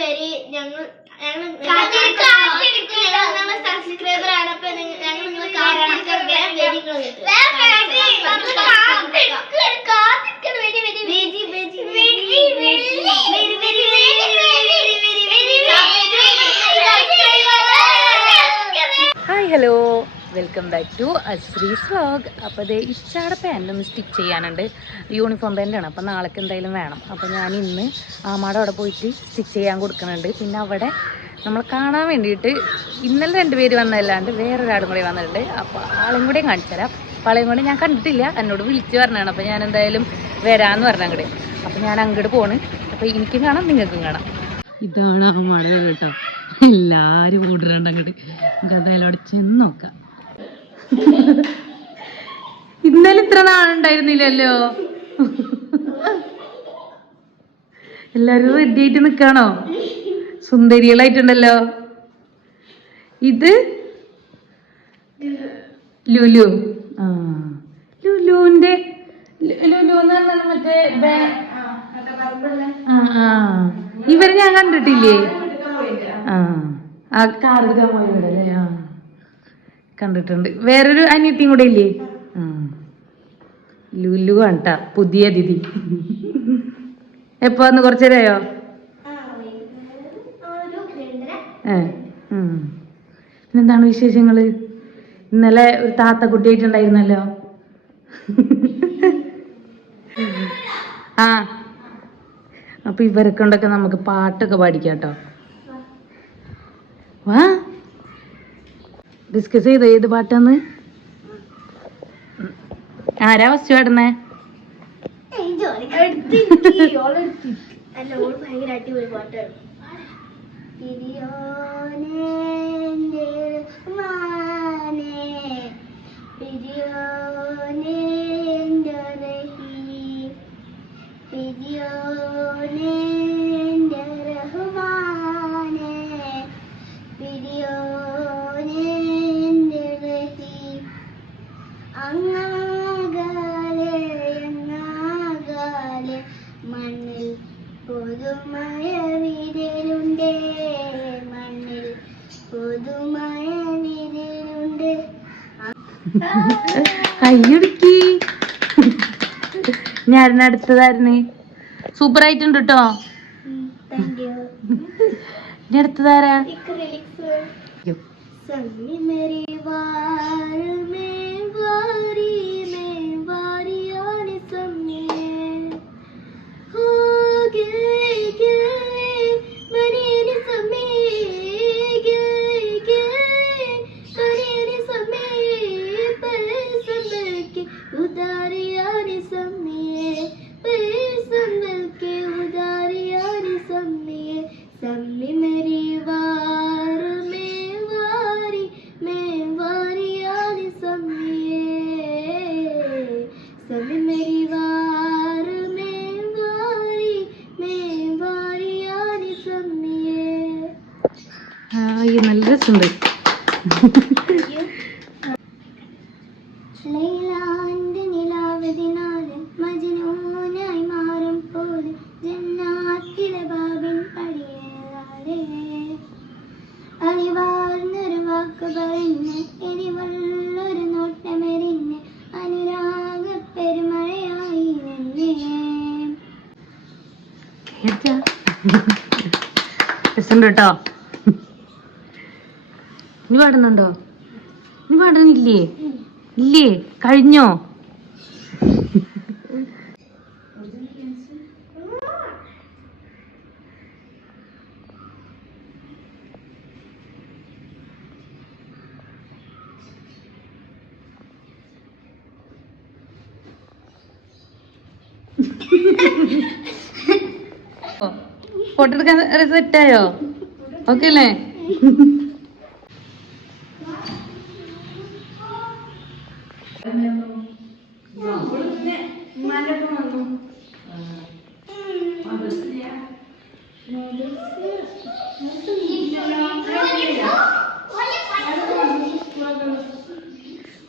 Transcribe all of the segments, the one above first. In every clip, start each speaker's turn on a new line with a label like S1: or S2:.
S1: വരെ ഞങ്ങൾ ഞങ്ങൾ സബ്സ്ക്രൈബർ ആണ്. അപ്പൊ ഞങ്ങൾ നിങ്ങൾ
S2: വേഗം വെൽക്കം ബാക്ക് ടു അശ്രീസ് വ്ളോഗ് അപ്പോൾ ദേ ഇച്ചാടെ പാന്റൊന്ന് സ്റ്റിച്ച് ചെയ്യാനുണ്ട്. യൂണിഫോം പാന്റാണ് അപ്പോൾ നാളേക്ക് എന്തായാലും വേണം. അപ്പോൾ ഞാൻ ഇന്ന് ആമാടെ അവിടെ പോയിട്ട് സ്റ്റിച്ച് ചെയ്യാൻ കൊടുക്കുന്നുണ്ട്. പിന്നെ അവിടെ നമ്മൾ കാണാൻ വേണ്ടിയിട്ട് ഇന്നലെ രണ്ട് പേര് വന്നതല്ലാണ്ട് വേറൊരാളും കൂടി വന്നിട്ടുണ്ട്. അപ്പോൾ ആളും കൂടെ കാണിച്ചു തരാം. അപ്പോൾ ആളെയും കൂടെ ഞാൻ കണ്ടിട്ടില്ല. എന്നോട് വിളിച്ച് പറഞ്ഞാണ് അപ്പോൾ ഞാൻ എന്തായാലും വരാമെന്ന് പറഞ്ഞ അങ്ങോട്ട് അപ്പോൾ ഞാൻ അങ്ങോട്ട് പോണ്. അപ്പോൾ എനിക്കും കാണാം നിങ്ങൾക്കും കാണാം. ഇതാണ് ആമാടെ കേട്ടോ. എല്ലാവരും കൂടുതലുണ്ട് അങ്ങോട്ട്. നമുക്ക് എന്തായാലും അവിടെ ചെന്ന് നോക്കാം. ഇന്നലെ ഇത്ര നാളുണ്ടായിരുന്നില്ലല്ലോ. എല്ലാരും റെഡി ആയിട്ട് നിക്കാണോ സുന്ദരികളായിട്ടുണ്ടല്ലോ. ഇത് ലുലു. ആ. ലുലുവിന്റെ ലുലു ഇവരെ ഞാൻ കണ്ടിട്ടില്ലേ? ആ. ആ കാർ എടുക്കാൻ പോയവരല്ലേ? ആ. കണ്ടിട്ടുണ്ട്. വേറൊരു അനിയത്തിയും കൂടെ ഇല്ലേ? ലുലു കണ്ട പുതിയ അതിഥി. എപ്പോ വന്ന് കുറച്ചു നേരമായോ? ഏ ഉം. പിന്നെന്താണ് വിശേഷങ്ങൾ? ഇന്നലെ ഒരു താത്ത കുട്ടിയായിട്ടുണ്ടായിരുന്നല്ലോ ആ. അപ്പൊ ഇവരെ കൊണ്ടൊക്കെ നമുക്ക് പാട്ടൊക്കെ പാടിക്കാം കേട്ടോ വാ. ഡിസ്കസ് ചെയ്ത ഏത് പാട്ടാന്ന്? ആരാ ഫസ്റ്റ് പാടുന്നേ?
S1: ഭയങ്കര അടിപൊളി പാട്ടാണ്
S2: കയ്യൊടുക്കി. ഞാൻ അടുത്തതായിരുന്നു സൂപ്പർ ആയിട്ടുണ്ട് കേട്ടോ അടുത്തതാരാ? അയ്യോ നല്ല രസമുണ്ട്. അണിവാർന്നൊരു രസമുണ്ട് കേട്ടോ. ഇനി പാടുന്നുണ്ടോ? നീ പാടുന്നില്ലേ? ഇല്ലേ? കഴിഞ്ഞോ? ഫോട്ടോ എടുക്കാൻ സെറ്റായോ ഓക്കെ അല്ലേ?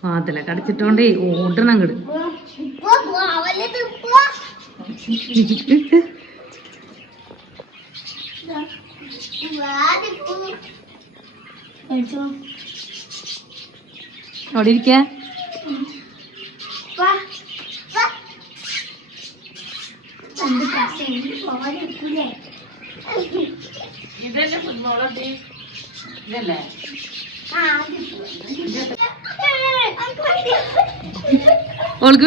S2: വാതിലൊക്കെ അടച്ചിട്ടോണ്ടേ ഓടണം അങ്ങട്
S1: വാതിപ്പൂ. കഴിച്ചോ.
S2: അവിടെ ഇരിക്ക
S1: വാ, വാ. എന്ത് കസേരയിൽ പോകാതിരിക്കൂലേ?
S2: ഇതല്ലേ
S1: ആ, അതിപ്പൂ. അനക്ക് പേടിയാ?
S2: ഓൾക്ക് പേടിയാ
S1: കൊണ്ടുപോകാം. ഇതിപ്പോ പോയി. ഇവിടെ, ഇവിടെ ഇതല്ലേ? ഓൾക്ക്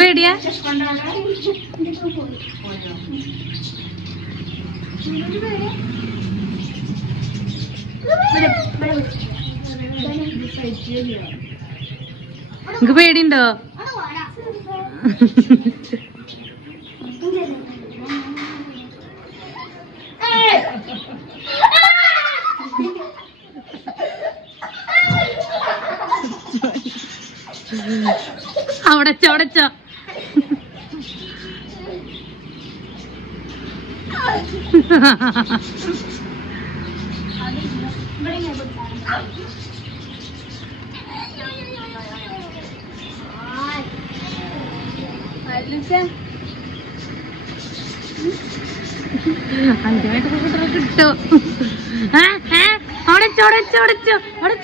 S1: സൈഡിലില്ല.
S2: നിങ്ങക്ക് പേടിയുണ്ടോ?
S1: ഉടച്ച കൊടുത്താൽ
S2: അഞ്ചായിട്ട് കിട്ടോ അവിടെ വെച്ചോ അവിടെ വെച്ചോ അവിടെ